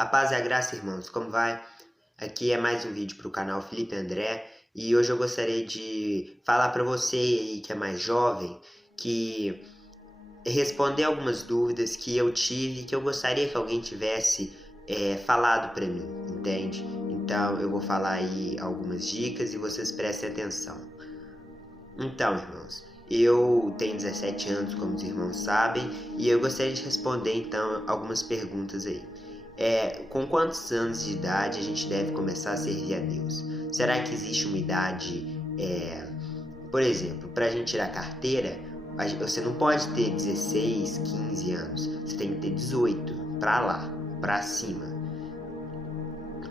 A paz e a graça, irmãos, como vai? Aqui é mais um vídeo para o canal Felipe André e hoje eu gostaria de falar para você aí que é mais jovem, que responder algumas dúvidas que eu tive e que eu gostaria que alguém tivesse falado para mim, entende? Então eu vou falar aí algumas dicas e vocês prestem atenção. Então, irmãos, eu tenho 17 anos, como os irmãos sabem, e eu gostaria de responder então algumas perguntas aí. Com quantos anos de idade a gente deve começar a servir a Deus? Será que existe uma idade, por exemplo, para a gente tirar carteira, você não pode ter 16, 15 anos, você tem que ter 18, para lá, para cima,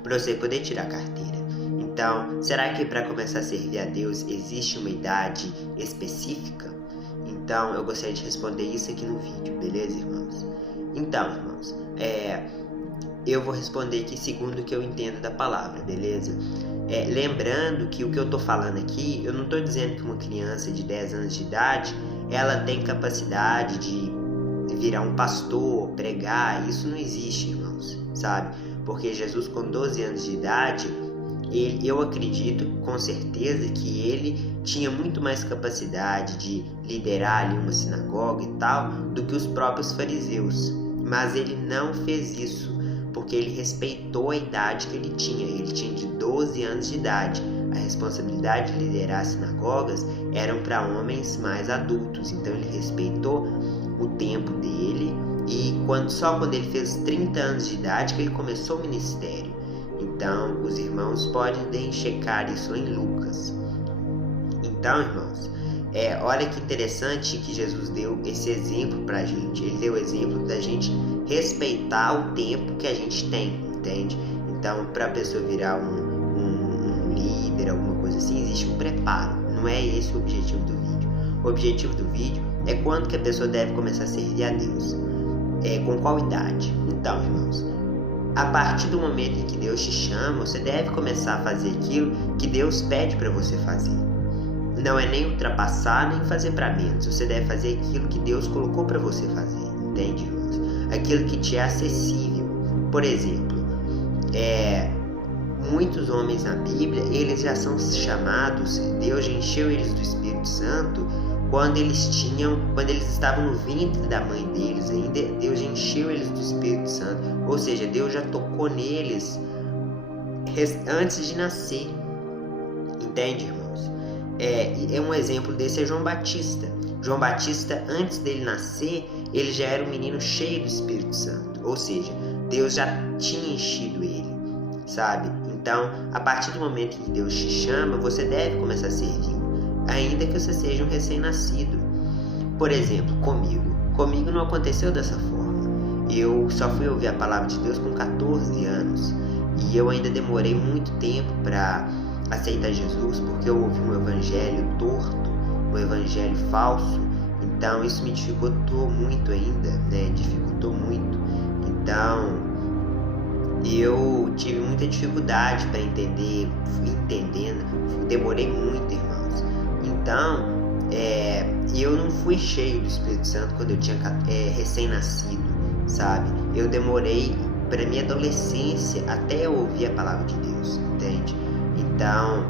para você poder tirar carteira. Então, será que para começar a servir a Deus existe uma idade específica? Então, eu gostaria de responder isso aqui no vídeo, beleza, irmãos? Então, irmãos, eu vou responder aqui segundo o que eu entendo da palavra, beleza? Lembrando que o que eu estou falando aqui, eu não estou dizendo que uma criança de 10 anos de idade, ela tem capacidade de virar um pastor, pregar, isso não existe, irmãos, sabe? Porque Jesus com 12 anos de idade, eu acredito com certeza que ele tinha muito mais capacidade de liderar ali uma sinagoga e tal, do que os próprios fariseus. Mas ele não fez isso, porque ele respeitou a idade que ele tinha. Ele tinha de 12 anos de idade. A responsabilidade de liderar sinagogas eram para homens mais adultos. Então ele respeitou o tempo dele e só quando ele fez 30 anos de idade que ele começou o ministério. Então os irmãos podem checar isso em Lucas. Então, irmãos, olha que interessante que Jesus deu esse exemplo para a gente. Ele deu o exemplo da gente respeitar o tempo que a gente tem, entende? Então, para a pessoa virar um líder, alguma coisa assim, existe um preparo. Não é esse o objetivo do vídeo. O objetivo do vídeo é quando que a pessoa deve começar a servir a Deus. Com qual idade? Então, irmãos, a partir do momento em que Deus te chama, você deve começar a fazer aquilo que Deus pede para você fazer. Não é nem ultrapassar, nem fazer para menos. Você deve fazer aquilo que Deus colocou para você fazer, entende, irmãos? Aquilo que te é acessível. Por exemplo, muitos homens na Bíblia, eles já são chamados, Deus já encheu eles do Espírito Santo quando eles estavam no ventre da mãe deles ainda. Deus já encheu eles do Espírito Santo, ou seja, Deus já tocou neles antes de nascer, entende, irmãos? Um exemplo desse é João Batista. João Batista, antes dele nascer, ele já era um menino cheio do Espírito Santo, ou seja, Deus já tinha enchido ele, sabe? Então, a partir do momento que Deus te chama, você deve começar a servir, ainda que você seja um recém-nascido. Por exemplo, comigo não aconteceu dessa forma. Eu só fui ouvir a palavra de Deus com 14 anos e eu ainda demorei muito tempo para aceitar Jesus, porque eu ouvi um evangelho torto, um evangelho falso. Então isso me dificultou muito ainda, né? Dificultou muito. Então eu tive muita dificuldade para entendendo, demorei muito, irmãos. Então eu não fui cheio do Espírito Santo quando eu tinha recém-nascido, sabe? Eu demorei para minha adolescência até eu ouvir a palavra de Deus, entende? Então,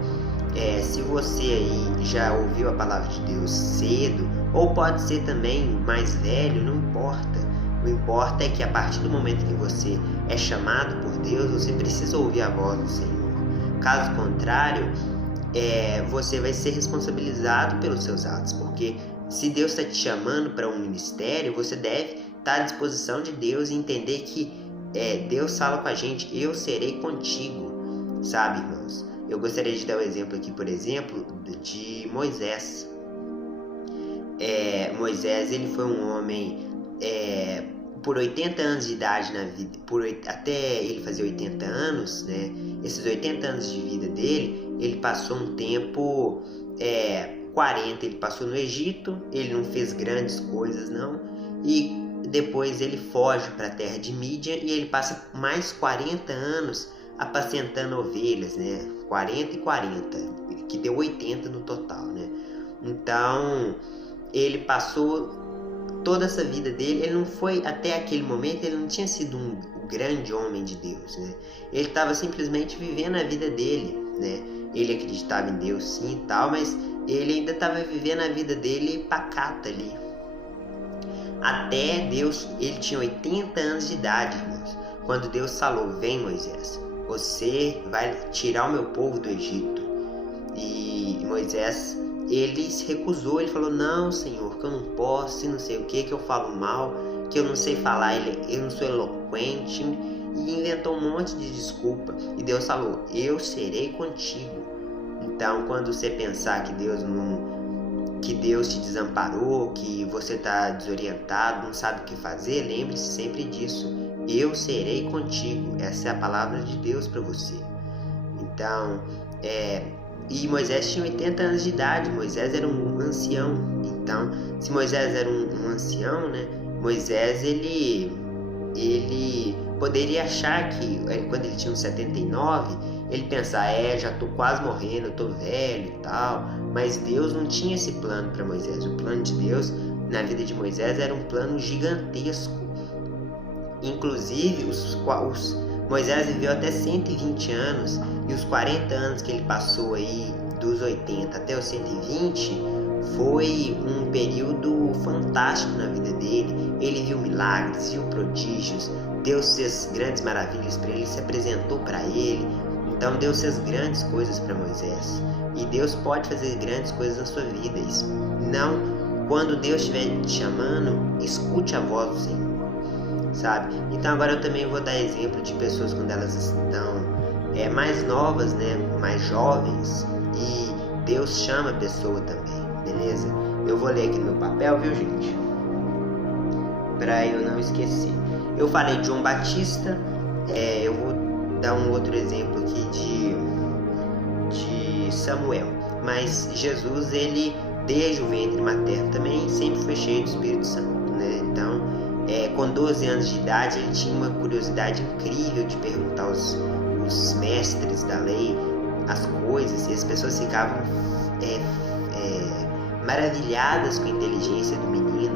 se você aí já ouviu a palavra de Deus cedo, ou pode ser também mais velho, não importa. O importa é que a partir do momento que você é chamado por Deus, você precisa ouvir a voz do Senhor. Caso contrário, você vai ser responsabilizado pelos seus atos, porque se Deus está te chamando para um ministério, você deve estar à disposição de Deus e entender que Deus fala com a gente: eu serei contigo, sabe, irmãos? Eu gostaria de dar um exemplo aqui, por exemplo, de Moisés. Moisés, ele foi um homem por 80 anos de idade na vida, até ele fazer 80 anos, né? Esses 80 anos de vida dele, ele passou um tempo, 40 ele passou no Egito, ele não fez grandes coisas não, e depois ele foge para a terra de Mídia e ele passa mais 40 anos apacentando ovelhas, né? 40 e 40, que deu 80 no total, né? Então, ele passou toda essa vida dele, ele não foi, até aquele momento, ele não tinha sido um grande homem de Deus, né? Ele estava simplesmente vivendo a vida dele, né? Ele acreditava em Deus sim e tal, mas ele ainda estava vivendo a vida dele pacata ali. Até Deus, ele tinha 80 anos de idade, irmãos, quando Deus falou: vem, Moisés, você vai tirar o meu povo do Egito. E Moisés, ele se recusou, ele falou: não, Senhor, que eu não posso, e não sei o que eu falo mal, que eu não sei falar, eu não sou eloquente, e inventou um monte de desculpa. E Deus falou: eu serei contigo. Então, quando você pensar que Deus te desamparou, que você está desorientado, não sabe o que fazer, lembre-se sempre disso: eu serei contigo. Essa é a palavra de Deus para você. Então, e Moisés tinha 80 anos de idade. Moisés era um ancião. Então, se Moisés era um ancião, né, Moisés ele poderia achar que quando ele tinha uns 79, ele pensar: já tô quase morrendo, eu tô velho e tal. Mas Deus não tinha esse plano para Moisés. O plano de Deus na vida de Moisés era um plano gigantesco. Inclusive, Moisés viveu até 120 anos, e os 40 anos que ele passou aí, dos 80 até os 120, foi um período fantástico na vida dele. Ele viu milagres, viu prodígios, Deus fez grandes maravilhas para ele, se apresentou para ele. Então Deus fez grandes coisas para Moisés, e Deus pode fazer grandes coisas na sua vida. Não, quando Deus estiver te chamando, escute a voz do Senhor, sabe? Então agora eu também vou dar exemplo de pessoas quando elas estão mais novas, né, mais jovens, e Deus chama a pessoa também, beleza? Eu vou ler aqui no meu papel, viu, gente? Para eu não esquecer. Eu falei de João Batista, eu vou dar um outro exemplo aqui de Samuel. Mas Jesus, ele desde o ventre materno também sempre foi cheio do Espírito Santo, né? Então, com 12 anos de idade, ele tinha uma curiosidade incrível de perguntar aos mestres da lei as coisas, e as pessoas ficavam maravilhadas com a inteligência do menino,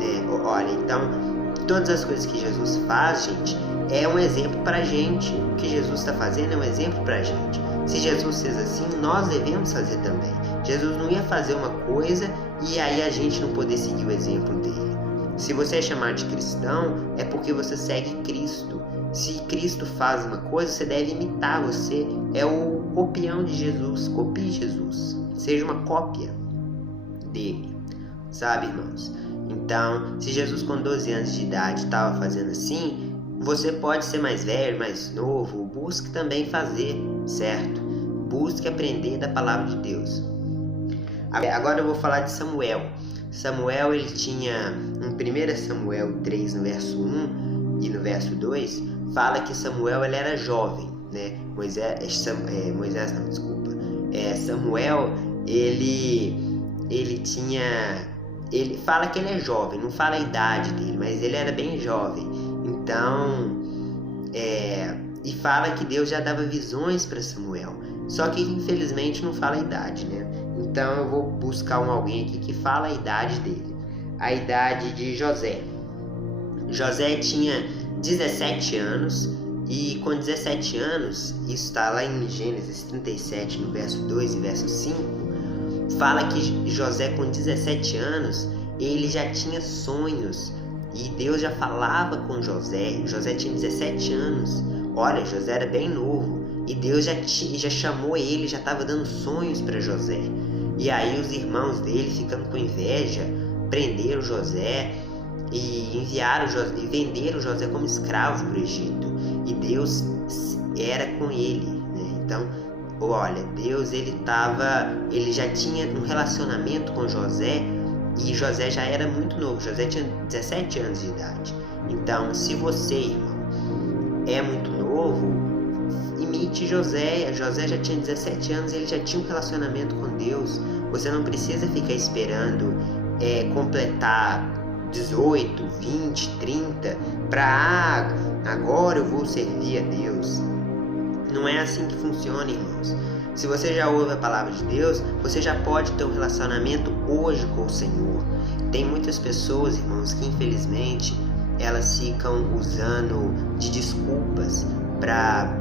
né? Olha, então, todas as coisas que Jesus faz, gente, é um exemplo pra gente. O que Jesus está fazendo é um exemplo pra gente. Se Jesus fez assim, nós devemos fazer também. Jesus não ia fazer uma coisa e aí a gente não poder seguir o exemplo dele. Se você é chamado de cristão, é porque você segue Cristo. Se Cristo faz uma coisa, você deve imitar. Você é o copião de Jesus. Copie Jesus. Seja uma cópia dele. Sabe, irmãos? Então, se Jesus com 12 anos de idade estava fazendo assim, você pode ser mais velho, mais novo, busque também fazer, certo? Busque aprender da palavra de Deus. Agora eu vou falar de Samuel. Samuel, ele tinha, em 1 Samuel 3, no verso 1 e no verso 2, fala que Samuel, ele era jovem, né? Samuel, ele fala que ele é jovem, não fala a idade dele, mas ele era bem jovem. Então, e fala que Deus já dava visões para Samuel, só que infelizmente não fala a idade, né? Então eu vou buscar alguém aqui que fala a idade dele. A idade de José. José tinha 17 anos, e com 17 anos, isso está lá em Gênesis 37, no verso 2 e verso 5, fala que José com 17 anos, ele já tinha sonhos, e Deus já falava com José. José tinha 17 anos, olha, José era bem novo, e Deus já chamou ele, já estava dando sonhos para José. E aí os irmãos dele, ficando com inveja, prenderam José e enviaram José, e venderam José como escravo para o Egito. E Deus era com ele, né? Então, olha, Deus ele já tinha um relacionamento com José, e José já era muito novo. José tinha 17 anos de idade. Então, se você, irmão, é muito novo, imite José. José já tinha 17 anos, ele já tinha um relacionamento com Deus. Você não precisa ficar esperando completar 18, 20, 30 para agora eu vou servir a Deus. Não é assim que funciona, irmãos. Se você já ouve a palavra de Deus, você já pode ter um relacionamento hoje com o Senhor. Tem muitas pessoas, irmãos, que infelizmente elas ficam usando de desculpas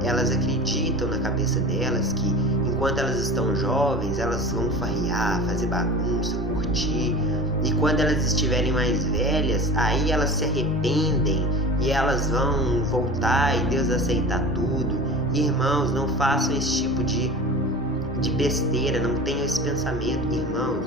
elas acreditam na cabeça delas que enquanto elas estão jovens, elas vão farrear, fazer bagunça, curtir. E quando elas estiverem mais velhas, aí elas se arrependem e elas vão voltar e Deus aceitar tudo. Irmãos, não façam esse tipo de besteira, não tenham esse pensamento. Irmãos,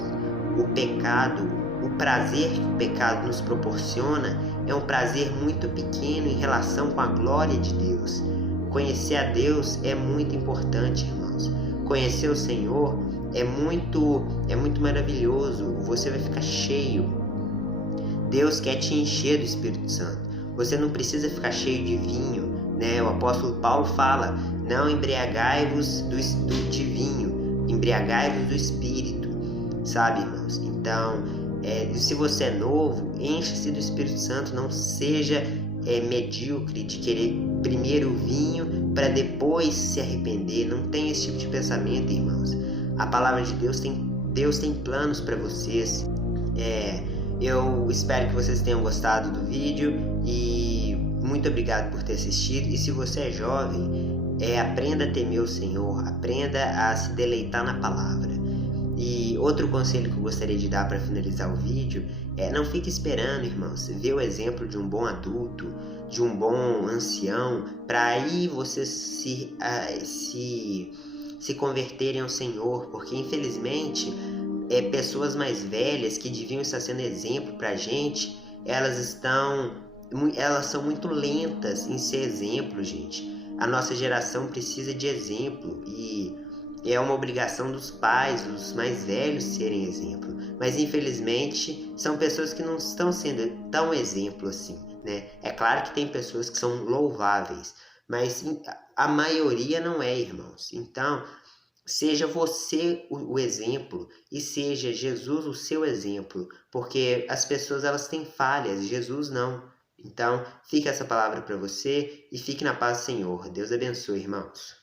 o pecado, o prazer que o pecado nos proporciona é um prazer muito pequeno em relação com a glória de Deus. Conhecer a Deus é muito importante, irmãos. Conhecer o Senhor é muito maravilhoso. Você vai ficar cheio. Deus quer te encher do Espírito Santo. Você não precisa ficar cheio de vinho, né? O apóstolo Paulo fala: não embriagai-vos de vinho, embriagai-vos do Espírito, sabe, irmãos? Então, se você é novo, encha-se do Espírito Santo, não seja medíocre de querer primeiro o vinho para depois se arrepender. Não tem esse tipo de pensamento, irmãos. A palavra de Deus tem planos para vocês. Eu espero que vocês tenham gostado do vídeo e muito obrigado por ter assistido. E se você é jovem, aprenda a temer o Senhor, aprenda a se deleitar na palavra. E outro conselho que eu gostaria de dar para finalizar o vídeo não fique esperando, irmãos, ver o exemplo de um bom adulto, de um bom ancião, para aí vocês se converterem ao Senhor, porque infelizmente pessoas mais velhas que deviam estar sendo exemplo para a gente, elas são muito lentas em ser exemplo, gente. A nossa geração precisa de exemplo e é uma obrigação dos pais, os mais velhos, serem exemplo. Mas infelizmente são pessoas que não estão sendo tão exemplo assim, né? É claro que tem pessoas que são louváveis, mas a maioria não é, irmãos. Então, seja você o exemplo e seja Jesus o seu exemplo, porque as pessoas elas têm falhas, Jesus não. Então, fica essa palavra para você e fique na paz do Senhor. Deus abençoe, irmãos.